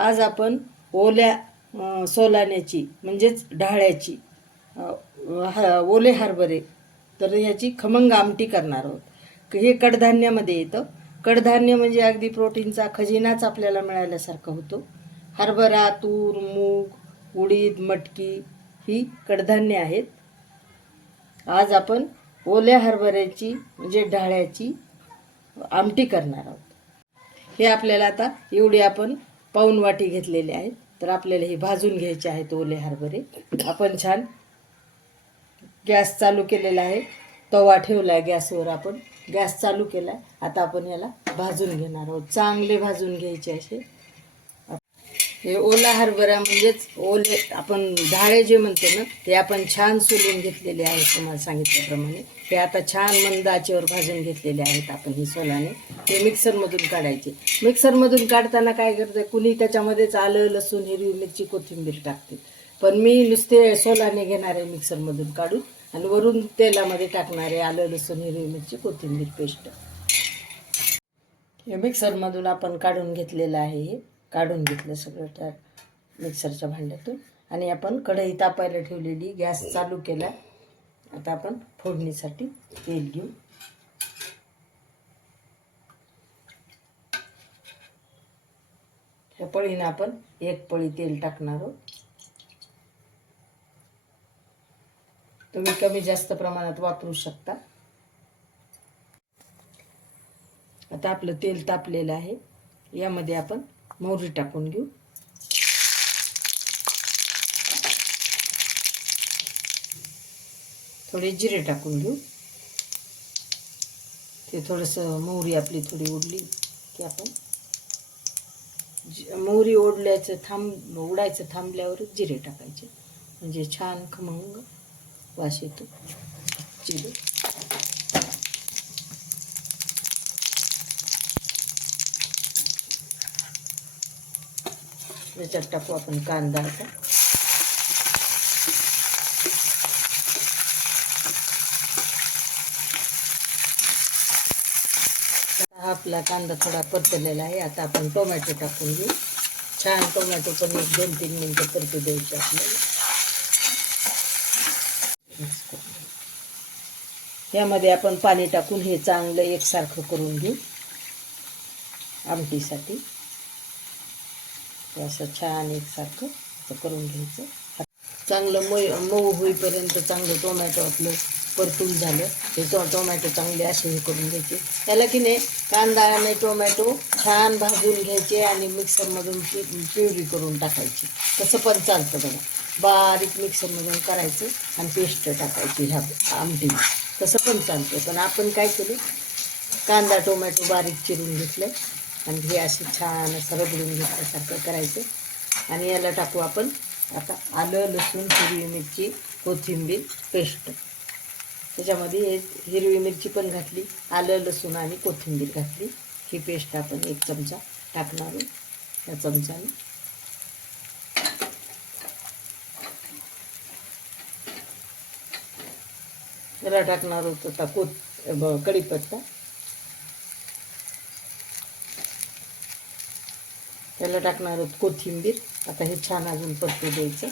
आज आपण ओल्या सोलाण्याची म्हणजेच ढाळ्याची ह- ओले हरभरे तर ह्याची खमंग आमटी करणार आहोत. हे कडधान्यामध्ये येतं. कडधान्य म्हणजे अगदी प्रोटीनचा खजिनाच आपल्याला मिळाल्यासारखा होतो. हरभरा तूर मूग उडीद मटकी ही कडधान्य आहेत. आज आपण ओल्या हरभऱ्याची म्हणजे ढाळ्याची आमटी करणार आहोत. हे आपल्याला आता एवढी आपण पाऊन वाटी घेतलेले आहेत. तर आपल्याला हे भाजून घ्यायचे आहेत ओले हरभरे. आपण छान गॅस चालू केलेला आहे. तवा ठेवला आहे गॅसवर आपण. गॅस चालू केला. आहे आता आपण याला भाजून घेणार आहोत. चांगले भाजून घ्यायचे असे. हे ओला हरभरा म्हणजेच ओले आपण ढाळे जे म्हणतो ना ते आपण छान सोलून घेतलेले आहेत तुम्हाला सांगितल्याप्रमाणे. ते आता छान मंद आचेवर भाजून घेतलेले आहेत आपण ही सोलाने. ते मिक्सरमधून काढायचे. मिक्सरमधून काढताना काय करते कुणी त्याच्यामध्येच आलं लसूण हिरवी मिरची कोथिंबीर टाकते. पण मी नुसते सोलाने घेणार आहे मिक्सरमधून काढून आणि वरून तेलामध्ये टाकणारे आलं लसूण हिरवी मिरची कोथिंबीर पेस्ट. हे मिक्सरमधून आपण काढून घेतलेलं आहे हे. काढून घेतलं सगळं त्या मिक्सरच्या भांड्यातून. आणि आपण कढई तापायला ठेवलेली गॅस चालू केला. आता आपण फोडणीसाठी तेल घेऊ. त्या पळीनं आपण एक पळी तेल टाकणार आहोत. तुम्ही कमी जास्त प्रमाणात वापरू शकता. आता आपलं तेल तापलेलं आहे. यामध्ये आपण मोहरी टाकून घेऊ. थोडे जिरे टाकून घेऊ. ते थोडंसं मोहरी आपली थोडी उडली की आपण मोहरी ओढल्याचं थांब उडायचं थांबल्यावरच जिरे टाकायचे. म्हणजे छान खमंग वास येतो. जिरे. त्याच्यात टाकू आपण कांदा आता. हा आपला कांदा थोडा परतलेला आहे. आता आपण टोमॅटो टाकून घेऊ. छान टोमॅटो पण एक दोन तीन मिनटं परतू द्यायचे आपल्याला. यामध्ये आपण पाणी टाकून हे चांगलं एकसारखं करून घेऊ. आमटीसाठी. ते असं छान एकसारखं असं करून घ्यायचं. चांगलं मय मऊ होईपर्यंत चांगलं टोमॅटो आपलं परतून झालं. हे तो टोमॅटो चांगले असे हे करून घ्यायचे. त्याला की नाही कांदा आणि टोमॅटो छान भाजून घ्यायचे आणि मिक्सरमधून पि प्युरी करून टाकायची. तसं पण चालतं बघा. बारीक मिक्सरमधून करायचं आणि पेस्ट टाकायची ह्या आमटी तसं पण चालतं. पण आपण काय केलं? कांदा टोमॅटो बारीक चिरून घेतलं आणि हे असे छान असं रगडून घेतल्यासारखं करायचं. आणि याला टाकू आपण आता आलं लसूण हिरवी मिरची कोथिंबीर पेस्ट. त्याच्यामध्ये हे हिरवी मिरची पण घातली आलं लसूण आणि कोथिंबीर घातली. ही पेस्ट आपण एक चमचा टाकणार या चमच्याने. त्याला टाकणार होत आता कोथ ब- कढीपत्ता. त्याला टाकणार आहोत कोथिंबीर. आता हे छान अजून परतू द्यायचं.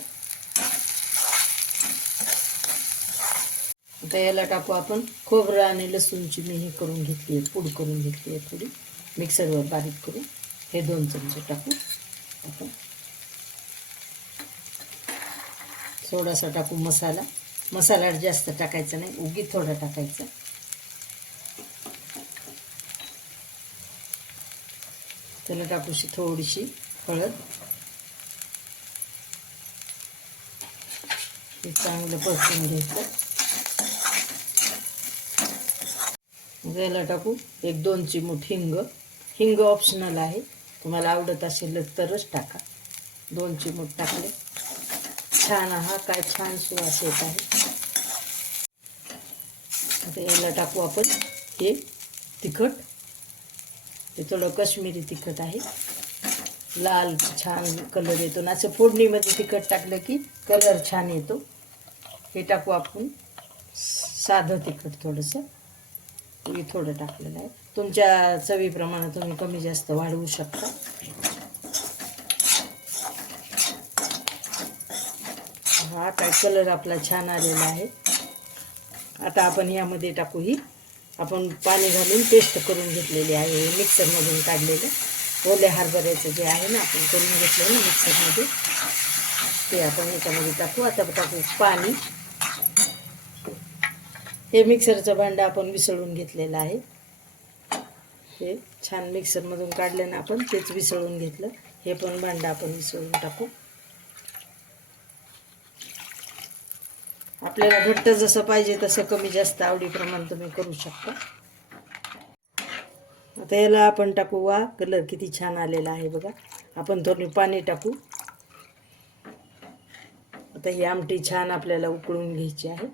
आता याला टाकू आपण खोबरं आणि लसूणची मी हे करून घेतली आहे पूड करून घेतली आहे थोडी. मिक्सरवर बारीक करून हे दोन चमचे टाकू. आपण थोडासा टाकू मसाला. मसाला जास्त टाकायचा नाही उगी थोडा टाकायचा. त्याला टाकूशी थोडीशी हळद. हे चांगलं परतून घ्यायचं. मग याला टाकू एक दोन चिमूट हिंग. हिंग ऑप्शनल आहे. तुम्हाला आवडत असेल तरच टाका. दोन चिमूट टाकले. छान हा काय छान सुवास येत आहे. आता याला टाकू आपण हे तिखट. ते थोडं कश्मीरी तिखट आहे. लाल छान कलर येतो. ना असं फोडणीमध्ये तिखट टाकलं की कलर छान येतो. हे टाकू आपण. साधं तिखट थोडंसं. तुम्ही थोडं टाकलेलं आहे. तुमच्या चवीप्रमाणे तुम्ही कमी जास्त वाढवू शकता. हा काय कलर आपला छान आलेला आहे. आता आपण यामध्ये टाकू ही. आपण पाणी घालून पेस्ट करून घेतलेली आहे हे मिक्सरमधून काढलेलं. ओल्या हरभऱ्याचं जे आहे ना आपण करून घेतलं ना मिक्सरमध्ये ते आपण याच्यामध्ये टाकू. आता टाकू पाणी. हे मिक्सरचं भांडं आपण विसळून घेतलेलं आहे. हे छान मिक्सरमधून काढलं ना आपण तेच विसळून घेतलं. हे पण भांडं आपण विसळून टाकू. आपल्याला घट्ट जसं पाहिजे तसं कमी जास्त आवडीप्रमाणे तुम्ही करू शकता. आता याला आपण टाकू वा कलर किती छान आलेला आहे बघा. आपण थोडी पाणी टाकू. आता ही आमटी छान आपल्याला उकळून घ्यायची आहे.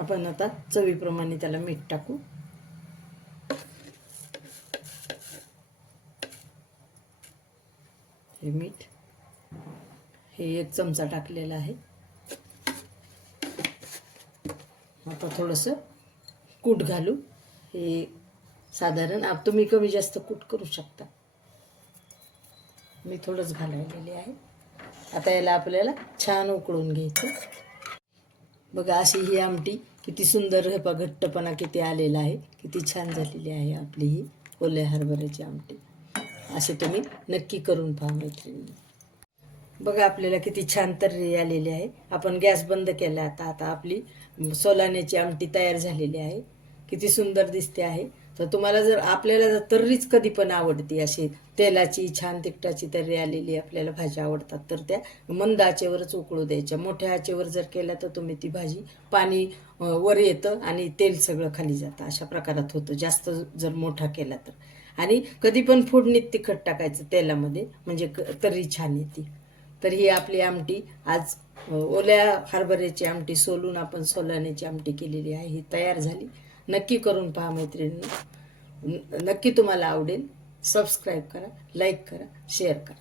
आपण आता चवीप्रमाणे त्याला मीठ टाकू. हे मीठ. हे एक चमचा टाकलेला आहे. आता थोडंसं कूट घालू हे साधारण आप तुम्ही कमी जास्त कूट करू शकता. मी थोडंच घालवलेले आहे. आता याला आपल्याला छान उकळून घ्यायचं. बघा अशी ही आमटी किती सुंदर हे घट्टपणा किती आलेला आहे. किती छान झालेली आहे आपली ही ओल्या हरभऱ्याची आमटी. असे तुम्ही नक्की करून पहा मैत्रिणी. बघा आपल्याला किती छान तर्री आलेली आहे. आपण गॅस बंद केला आता. आता आपली सोलाण्याची आमटी तयार झालेली आहे. किती सुंदर दिसते आहे. तर तुम्हाला जर आपल्याला जर तर्रीच कधी पण आवडते अशी तेलाची छान तिखटाची तर्री आलेली आपल्याला भाज्या आवडतात तर त्या मंद आचेवरच उकळू द्यायच्या. मोठ्या आचेवर जर केल्या तर तुम्ही ती भाजी पाणी वर येतं आणि तेल सगळं खाली जातं. अशा प्रकारात होतं. जास्त जर मोठा केला तर. आणि कधी पण फोडणीत तिखट टाकायचं तेलामध्ये म्हणजे क- तर्री छान येते. तर ही आपली आमटी. आज ओल्या हरभऱ्याची आमटी सोलून आपण सोलाण्याची आमटी केलेली आहे. ही तयार झाली. नक्की करून पहा मैत्रिणींनो. नक्की तुम्हाला आवडेल. सबस्क्राईब करा लाईक करा शेअर करा.